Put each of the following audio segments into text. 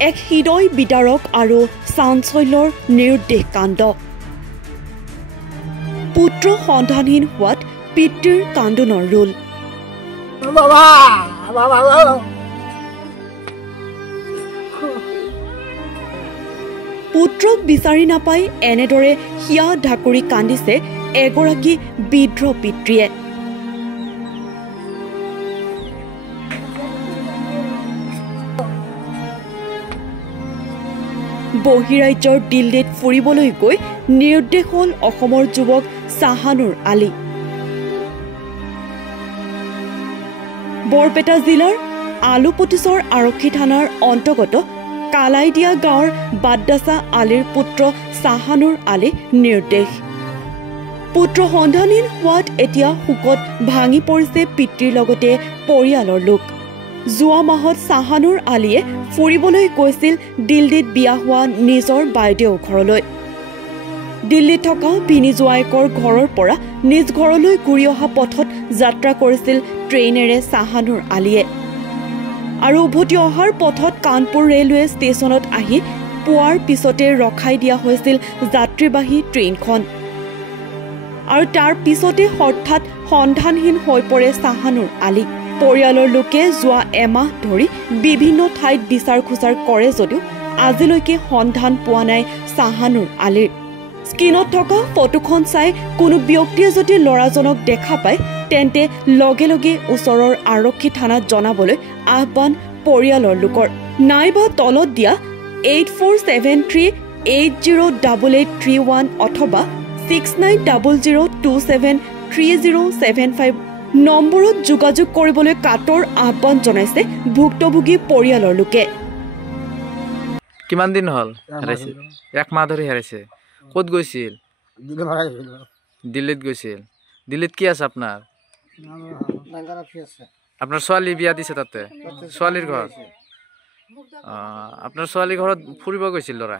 এক হৃদয় বিদাৰক আৰু চাঞ্চল্যৰ নিৰুদ্দেশ কাণ্ড পুত্ৰ সন্ধানহীন হোৱাত পিতৃৰ কান্দোনৰ ৰোল পুত্ৰক বিচাৰি নাপাই এনেদৰে হিয়া ঢাকুৰি কান্দিছে এগৰাকী বৃদ্ধ পিতৃয়ে বহিৰাজ্যৰ দিল্লীত ফুৰিবলৈ গৈ নিৰুদ্দেশ হ'ল অসমৰ যুৱক চাহানুৰ আলী বৰপেটা জিলাৰ আলুপতিছৰ আৰক্ষী থানাৰ অন্তৰ্গত কালাইদিয়া গাঁৱৰ বাদ্দাছা আলীৰ পুত্ৰ চাহানুৰ আলী নিৰুদ্দেশ পুত্ৰ সন্ধানহীন হোৱাত এতিয়া শোকত ভাঙি পৰিছে পিতৃৰ লগতে পৰিয়ালৰ লোক যোৱা মাহত চাহানুৰ আলীয়ে ফুৰিবলৈ গৈছিল দিল্লীত বিয়া হোৱা নিজৰ বাইদেউ ঘৰলৈ দিল্লীত থকা ভিনী জোৱাইকৰ ঘৰৰ পৰা নিজ ঘৰলৈ ঘূৰি অহা পথত যাত্ৰা কৰিছিল ট্ৰেইনেৰে চাহানুৰ আলীয়ে আৰু উভতি অহাৰ পথত কানপুৰ ৰেলৱে ষ্টেচনত আহি পোৱাৰ পিছতে ৰখাই দিয়া হৈছিল যাত্ৰীবাহী ট্ৰেইনখন আৰু তাৰ পিছতে হঠাৎ সন্ধানহীন হৈ পৰে চাহানুৰ আলী পৰিয়ালৰ লোকে যোৱা এমাহ ধৰি বিভিন্ন ঠাইত বিচাৰ খোচাৰ কৰে যদিও আজিলৈকে সন্ধান পোৱা নাই চাহানুৰ আলীৰ স্ক্ৰীনত থকা ফটোখন চাই কোনো ব্যক্তিয়ে যদি ল'ৰাজনক দেখা পায় তেন্তে লগে লগে ওচৰৰ আৰক্ষী থানাত জনাবলৈ আহ্বান পৰিয়ালৰ লোকৰ নাইবা তলত দিয়া 8473808831 অথবা 6900273075 নম্বৰত যোগাযোগ কৰিবলৈ কাটৰ আহ্বান জনাইছে ভুক্তভোগী পৰিয়ালৰ লোকে কিমান দিন হ'ল হেৰাইছে এক মাহ ধৰি হেৰাইছে ক'ত গৈছিল দিল্লীত গৈছিল দিল্লীত কি আছে আপোনাৰ আপোনাৰ ছোৱালী বিয়া দিছে তাতে ছোৱালীৰ ঘৰ আপোনাৰ ছোৱালী ঘৰত ফুৰিব গৈছিল ল'ৰা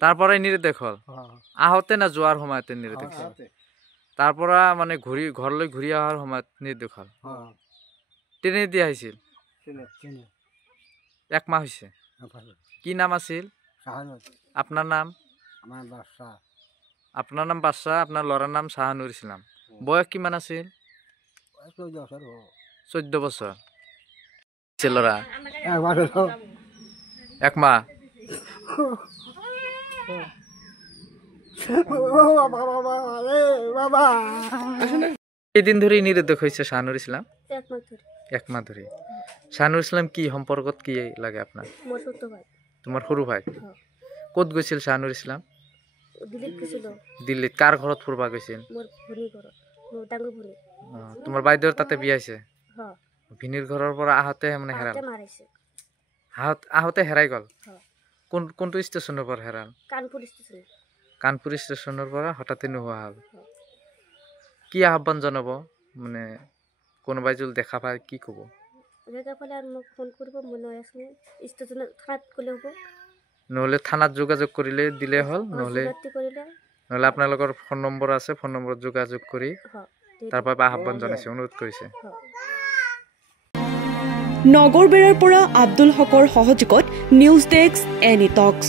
তাৰ পৰাই নিৰুদ্দেশ হ'ল আহোঁতে না যোৱাৰ সময়তে নিৰুদ্দেশ তাৰ পৰা মানে ঘৰলৈ ঘূৰি অহাৰ সময়ত নিৰুদ্দেশ হ'ল ট্ৰেইনে দি আহিছিল এক মাহ হৈছে কি নাম আছিল আপোনাৰ নাম বাদশাহ আপোনাৰ ল'ৰাৰ নাম চাহানুৰ ইছলাম বয়স কিমান আছিল 14 বছৰ ল'ৰা এক মাহ কেইদিন ধৰি নিৰুদ্দেশ হৈছে চাহানুৰ ইছলাম এক মাহ ধৰি চাহানুৰ ইছলাম কি সম্পৰ্কত কি লাগে আপোনাৰ তোমাৰ সৰু ভাই ক'ত গৈছিল চাহানুৰ ইছলাম দিল্লীত কাৰ ঘৰত ফুৰবা গৈছিল তোমাৰ বাইদেউৰ তাতে বিয়াইছে ভিনীৰ ঘৰৰ পৰা আহোঁতে মানে হেৰাল আহোঁতে হেৰাই গ'ল কোনটো ষ্টেচনৰ পৰা হেৰাল কানপুৰ ষ্টেচনৰ পৰা হঠাতে নোহোৱা হ'ল কি আহ্বান জনাব মানে কোনোবাই যদি দেখা পায় কি ক'ব নহ'লে থানাত যোগাযোগ কৰিলে দিলে হ'ল নহ'লে আপোনালোকৰ ফোন নম্বৰ আছে ফোন নম্বৰত যোগাযোগ কৰি তাৰ পৰা আহ্বান জনাইছে অনুৰোধ কৰিছে নগৰবেৰাৰ পৰা আব্দুল হকৰ সহযোগত নিউজ ডেস্ক এনি টক্স